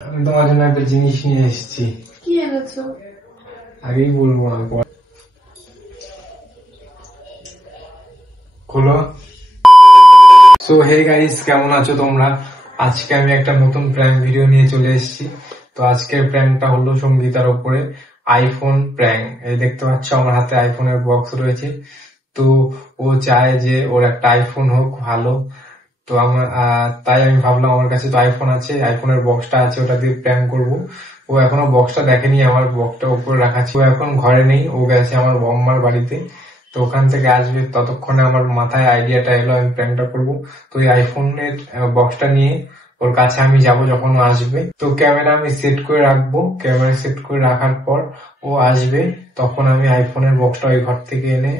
আমি তোমার জন্য একটা জিনিস নিয়ে এসেছি। কি এনেছো? আগেই বলবো না, খোলো। সো হে গাইস, কেমন আছো তোমরা? আজকে আমি একটা নতুন প্র্যাঙ্ক ভিডিও নিয়ে চলে এসেছি। তো আজকের প্র্যাঙ্কটা হলো সঙ্গীতার উপরে, আইফোন প্র্যাঙ্ক। এই দেখতে পাচ্ছ আমার হাতে আইফোনের বক্স রয়েছে। তো ও চায় যে ওর একটা আইফোন হোক ভালো। তো আমার তাই আমি ভাবলাম আমার কাছে তো আইফোন আছে, আইফোনের বক্সটা আছে, ওটা দিয়ে প্র্যাঙ্ক করবো। ও এখনো বক্সটা দেখেনি, আমার বক্সটা উপরে রাখা ছিল। ও এখন ঘরে নেই, ও গেছে আমার বম্মার বাড়িতে। তো ওখান থেকে আসবে, ততক্ষণে আমার মাথায় আইডিয়াটা এলো আমি প্র্যাঙ্কটা করবো। তো এই আইফোনের বক্সটা নিয়ে ওর কাছে আমি যাব যখন ও আসবে। তো ক্যামেরা আমি সেট করে রাখবো, ক্যামেরা সেট করে রাখার পর ও আসবে, তখন আমি আইফোনের বক্সটা ওই ঘর থেকে এনে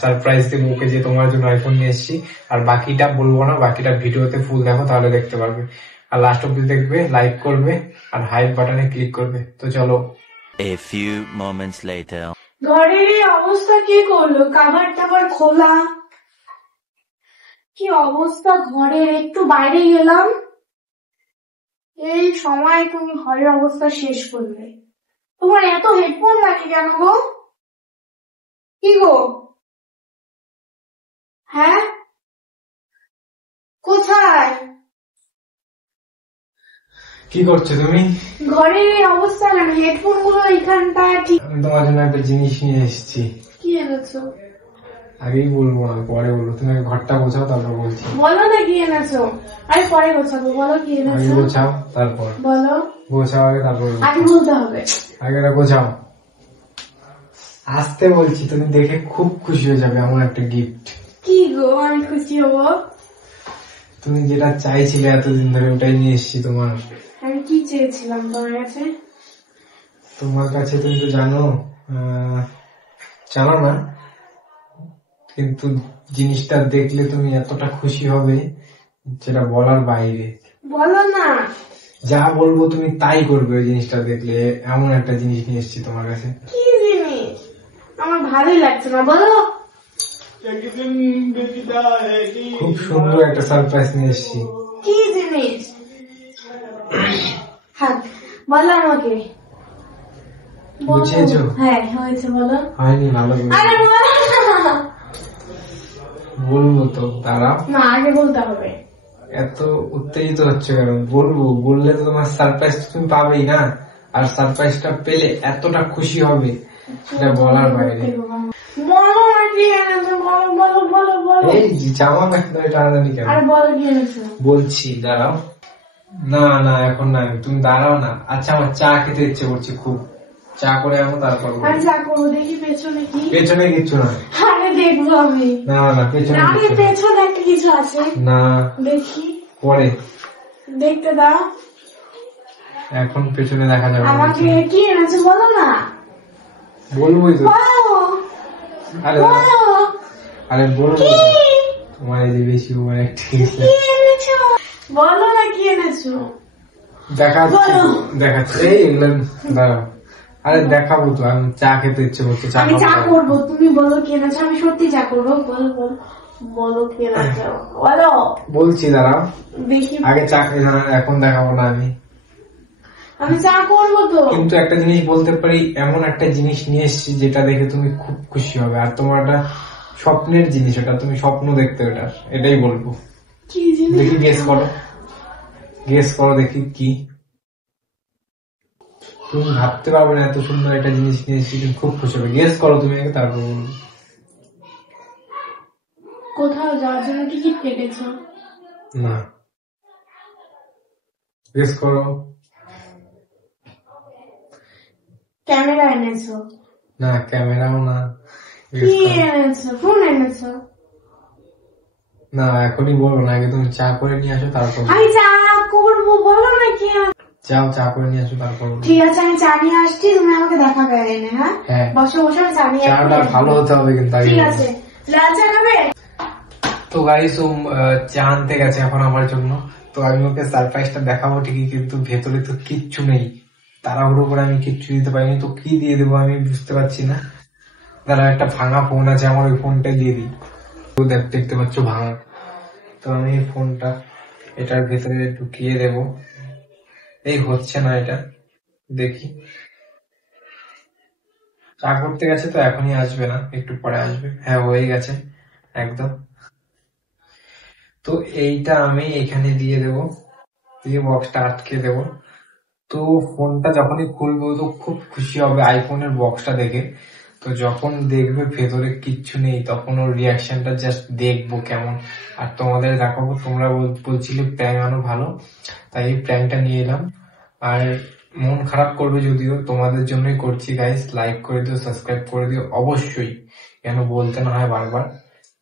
সারপ্রাইজ দেবো ওকে যে তোমার জন্য আইফোন নিয়ে এসেছি। আর বাকিটা বলবো না, বাকিটা ভিডিওতে ফুল দেখো, তাহলে দেখতে পারবে। আর লাস্ট অব্দি দেখবে, লাইক করবে আর হাইপ বাটনে ক্লিক করবে। তো চলো। A few moments later. ঘরের এই অবস্থা কি করলো? কাভার টাভার খোলা, কি অবস্থা ঘরের। একটু বাইরে গেলাম, এই সময় তুমি ঘরের অবস্থা শেষ করলে। তোমার এত হেডফোন লাগে কেন গো? কি গো? হ্যাঁ, কোথায়? কি করছো তুমি? ঘরের এই অবস্থা কেন? হেডফোন গুলো এখানটা ঠিক। আমি তোমার জন্য একটা জিনিস নিয়ে এসেছি। কি এনেছো? আগেই বলবো না, পরে বলবো। তুমি আগে ঘরটা গোছাও, তারপর বলছি। বলো না কি এনেছো। আরে পরে গোছাবো, বলো কি আগে এনেছো। গোছাও তারপর বলো, গোছাও, আগে তারপর আগে বলতে হবে। আগে গোছাও। আসতে বলছি, তুমি দেখে খুব খুশি হয়ে যাবে। এমন একটা গিফট। কি গো, আমি খুশি হবো। তুমি যেটা চাইছিলে এতদিন ধরে, ওটাই নিয়ে এসেছি তোমার। আমি কি চেয়েছিলাম তোমার কাছে? তোমার কাছে তুমি তো জানো না, কিন্তু জিনিসটা দেখলে তুমি এতটা খুশি হবে যেটা বলার বাইরে। বলো না। যা বলবো তুমি তাই করবে ওই জিনিসটা দেখলে। এমন একটা জিনিস নিয়ে এসেছি তোমার কাছে। কি জিনিস? আমার ভালোই লাগছে না, বলো। খুব সুন্দর একটা সারপ্রাইজ নিয়ে এসেছি। কি জিনিস? হ্যাঁ, বলো আমাকে। বুঝেছো? হ্যাঁ হয়েছে, বলো। হয়নি, ভালো করে আরে বলো না। বলবো তো, দাঁড়াও। না, আগে বলতে হবে। এত উত্তেজিত হচ্ছে কেন? বলবো, বললে তো তোমার সারপ্রাইজ তুমি পাবেই না। আর সারপ্রাইজটা পেলে এতটা খুশি হবে সেটা বলার বাইরে। বলো না কি এনেছো, বলো বলো বলো বলো। এই যে জামা প্যান্ট টানাটানি কেন? আরে বলো কি এনেছো। বলছি, দাঁড়াও। না না, এখন না, তুমি দাঁড়াও না। আচ্ছা, আমার চা খেতে ইচ্ছে করছে খুব। চা করে আনো, তারপর বলবো। আমি চা করবো, দেখি পেছনে কি। পেছনে কিচ্ছু না। আরে দেখবো আমি। না না, পেছনে আরে কিচ্ছু না। পেছনে একটা কিছু আছে। না, দেখি, পরে দেখতে দাও। এখন পেছনে দেখা যাবে না। আমাকে কি এনেছো বলো না। বলবোই তো। বলো আরে বলো। আরে বলবো কি? তো। তোমার এই যে বেশি ওভার অ্যাক্টিং। কি এনেছো বলো না, কি এনেছো। দেখাচ্ছি বলো। দেখাচ্ছি, এই এগুলো দাঁড়াও। আরে দেখাবো তো, আমি চা খেতে ইচ্ছে করছে। চা আমি চা খাবো। করবো, তুমি বলো কি এনেছো। আমি সত্যি চা করবো, বলো বলো বলো কি এনেছো বলো। বলছি, দাঁড়াও। দেখি, আগে চা খেয়ে না, এখন দেখাবো না আমি। আমি চা করবো তো। কিন্তু একটা জিনিস বলতে পারি, এমন একটা জিনিস নিয়ে এসেছি যেটা দেখে তুমি খুব খুশি হবে। আর তোমার একটা স্বপ্নের জিনিস, এটা তুমি স্বপ্ন দেখতে, ওটার এটাই বলবো। কি জিনিস? দেখি গেস করো, গেস করো দেখি কি। তুমি ভাবতে পারবে না, এত সুন্দর একটা জিনিস নিয়ে এসেছি, তুমি খুব খুশি হবে। গেস করো তুমি আগে, তারপর বলবো। কোথাও যাওয়ার জন্য টিকিট কেটেছো? না, গেস করো। ক্যামেরা এনেছো? না, ক্যামেরাও না। কি এনেছো? ফোন এনেছো? না, এখনই বলবো না, আগে তুমি চা করে নিয়ে আসো, তারপর আমি চা করবো, বলো না কি। যাও, চা করে নিয়ে আসো, তারপর বলবো। ঠিক আছে, আমি চা নিয়ে আসছি, তুমি আমাকে দেখাবে এনে। হ্যাঁ হ্যাঁ, বসে বসে আমি চা নিয়ে চাটা ভালো হতে হবে কিন্তু আগে। ঠিক আছে, লাল চা খাবে? তো গাইস, ও চা আনতে গেছে এখন আমার জন্য। তো আমি ওকে সারপ্রাইজটা দেখাবো ঠিকই, কিন্তু ভেতরে তো কিচ্ছু নেই। তাড়াহুড়ো করে আমি কিচ্ছু দিতে পারিনি। তো কি দিয়ে দেবো আমি বুঝতে পারছি না। দাঁড়া, একটা ভাঙা ফোন আছে আমার, ওই ফোনটাই দিয়ে দিই। তো দেখতে পাচ্ছ ভাঙা। তো আমি এই ফোনটা এটার ভেতরে ঢুকিয়ে দেবো। এই হচ্ছে না এটা, দেখি। চা করতে গেছে তো এখনই আসবে না, একটু পরে আসবে। হ্যাঁ হয়ে গেছে একদম। তো এইটা আমি এখানে দিয়ে দেবো, দিয়ে বক্সটা আটকে দেবো। তো ফোনটা যখনই খুলবো তো খুব খুশি হবে আইফোনের বক্সটা দেখে। তো যখন দেখবে ভেতরে কিচ্ছু নেই তখন ওর রিয়াকশনটা জাস্ট দেখবো কেমন, আর তোমাদের দেখাবো। তোমরা বলছিলে প্র্যাঙ্ক আনো ভালো, তাই এই প্র্যাঙ্কটা নিয়ে এলাম। আর মন খারাপ করবে যদিও, তোমাদের জন্যই করছি গাইস। লাইক করে দিও, সাবস্ক্রাইব করে দিও অবশ্যই, কেন বলতে না হয় বারবার।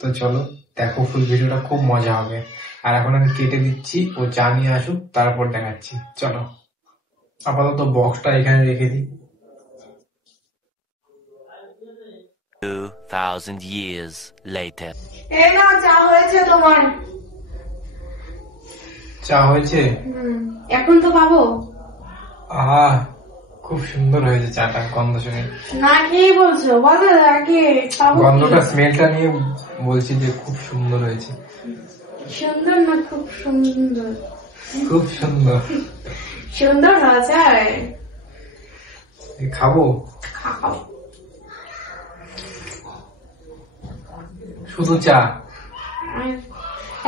তো চলো দেখো ফুল ভিডিওটা, খুব মজা হবে। আর এখন আমি কেটে দিচ্ছি, ও চা নিয়ে আসুক তারপর দেখাচ্ছি। চলো আপাতত বক্সটা এখানে রেখে দিই। 2000 years later. এই না, চা হয়েছে তোমার। চা হয়েছে? এখন তো পাবো। আহা খুব সুন্দর হয়েছে চাটা, গন্ধ শুনে। না খেয়ে বলছো, বলো আগে খাবো। গন্ধটা স্মেলটা নিয়ে বলছি যে খুব সুন্দর হয়েছে। সুন্দর না, খুব সুন্দর। খুব সুন্দর। সুন্দর হয়েছে। খাবো? খাও। শুধু চা?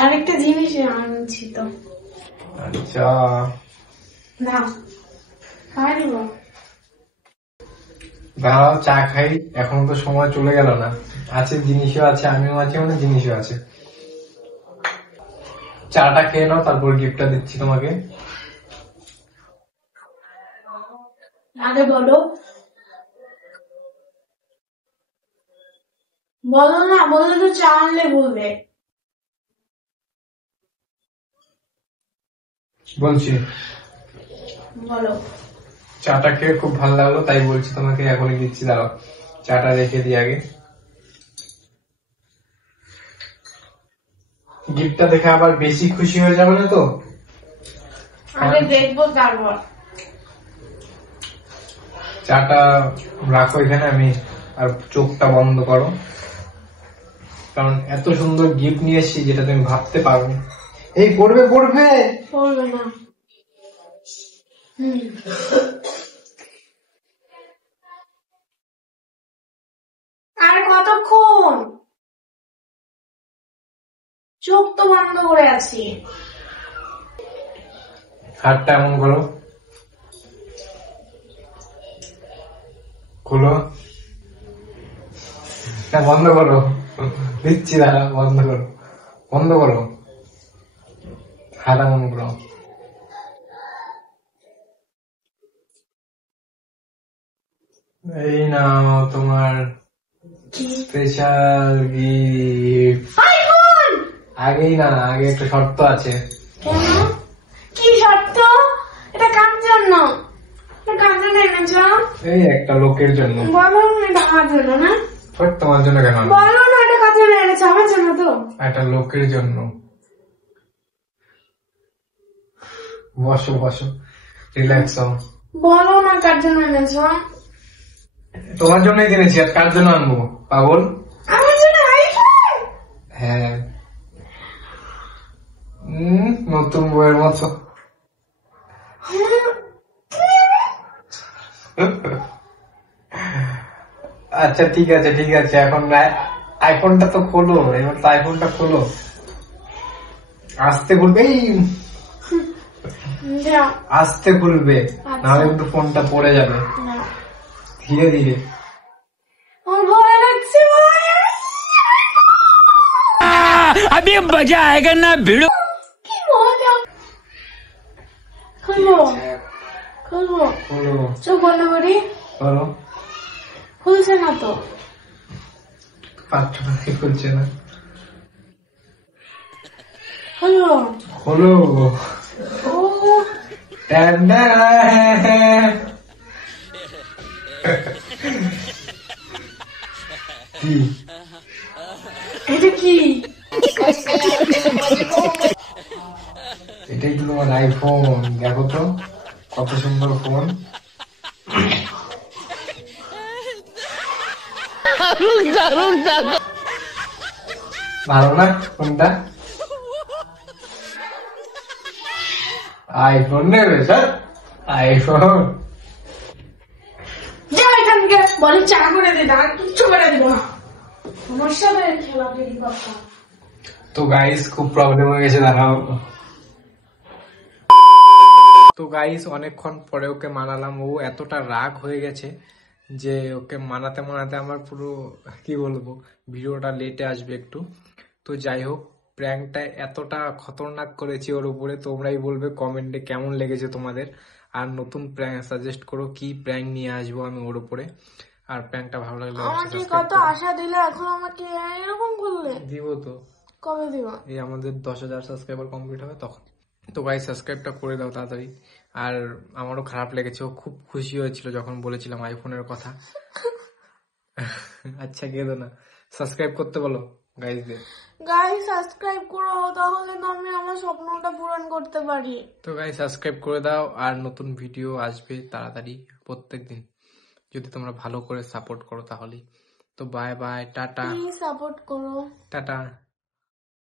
আরেকটা জিনিস আনছি তো। আচ্ছা না খাই দেবো। দাঁড়াও চা খাই, এখন তো সময় চলে গেল না। আছে জিনিসও আছে, আমিও আছি, অনেক জিনিসও আছে। চাটা খেয়ে নাও, তারপর গিফটটা দিচ্ছি তোমাকে। আগে বলো। বলো না, বললে তো চা আনলে বলবে। বলছি বলো। চাটা খেয়ে খুব ভালো লাগলো, তাই বলছি তোমাকে, এখনই দিচ্ছি। দাঁড়াও চাটা রেখে দিই আগে। গিফটটা দেখে আবার বেশি খুশি হয়ে যাবে না তো? আগে দেখবো তারপর। চাটা রাখো এখানে, আমি আর চোখটা বন্ধ করো, কারণ এত সুন্দর গিফট নিয়ে এসেছি যেটা তুমি ভাবতে পারো। এই পড়বে পড়বে পড়বে না। আর কতক্ষণ? চোখ তো বন্ধ করে আছি। হাতটা এমন করো, খুলো। না বন্ধ করো, দিচ্ছি, দাঁড়া বন্ধ করো, বন্ধ করো, হাত এমন করো। এই নাও তোমার স্পেশাল গিফট। আগেই না, আগে একটা শর্ত আছে। কেন? কি শর্ত? এটা কার জন্য? এটা কার জন্য এনেছো? এই একটা লোকের জন্য। বলো না, এটা কার জন্য না? তোমার জন্য কেন? বলো না, এটা কার জন্য এনেছো? আমার জন্য তো। একটা লোকের জন্য। বসো বসো, রিল্যাক্স হও। বলো না কার জন্য এনেছো? তোমার জন্যই কিনেছি, আর কার জন্য আনবো পাগল? আমার জন্য আইফোন? হ্যাঁ। নতুন বইয়ের মতো। আচ্ছা ঠিক আছে ঠিক আছে, এখন আইফোনটা তো খোলো, এবার তো আইফোনটা খোলো। আস্তে খুলবে, আস্তে খুলবে, নাহলে কিন্তু ফোনটা পড়ে যাবে। ধীরে ধীরে। ভয় লাগছে। अभी मजा आएगा ना भिड़ो। কি মজা। খুলবো খুলবো। খোলো চোখ বন্ধ করি। খোলো। খুলছে না তো। পাঁচটা খুলছে না। খোলো খোলো। ও কি এটা কি? এটাই তো তোমার আইফোন, দেখো তো কত সুন্দর ফোন। ভালো না ফোনটা? আইফোন নেবে স্যার? আইফোন যা এখান থেকে বলি চা করে দে, আর কিচ্ছু করে দিব না। আমার সাথে খেলা দেরি কথা। তো গাইস খুব প্রবলেম হয়ে গেছে, দাঁড়াও। তো গাইস অনেকক্ষণ পরে ওকে মানালাম, ও এতটা রাগ হয়ে গেছে যে ওকে মানাতে মানাতে আমার পুরো কি বলবো, ভিডিওটা লেটে আসবে একটু। তো যাই হোক, প্র্যাঙ্কটা এতটা খতরনাক করেছি ওর উপরে, তোমরাই বলবে কমেন্টে কেমন লেগেছে তোমাদের, আর নতুন প্র্যাঙ্ক সাজেস্ট করো কি প্র্যাঙ্ক নিয়ে আসবো আমি ওর উপরে। আর প্র্যাঙ্কটা ভালো লাগলে আমাকে কত আশা দিলে, এখন আমাকে এরকম করলে। দিব তো, কবে দিবা? এই আমাদের 10,000 সাবস্ক্রাইবার কমপ্লিট হবে তখন। তো গাইস সাবস্ক্রাইবটা করে দাও তাড়াতাড়ি। আর আমারও খারাপ লেগেছে, ও খুব খুশি হয়েছিল যখন বলেছিলাম আইফোনের কথা। আচ্ছা কেঁদো না, সাবস্ক্রাইব করতে বলো গাইসদের। গাইস সাবস্ক্রাইব করো, তাহলে তো আমি আমার স্বপ্নটা পূরণ করতে পারি। তো গাইস সাবস্ক্রাইব করে দাও, আর নতুন ভিডিও আসবে তাড়াতাড়ি প্রত্যেকদিন, যদি তোমরা ভালো করে সাপোর্ট করো তাহলেই। তো bye bye, tata please support করো। টাটা।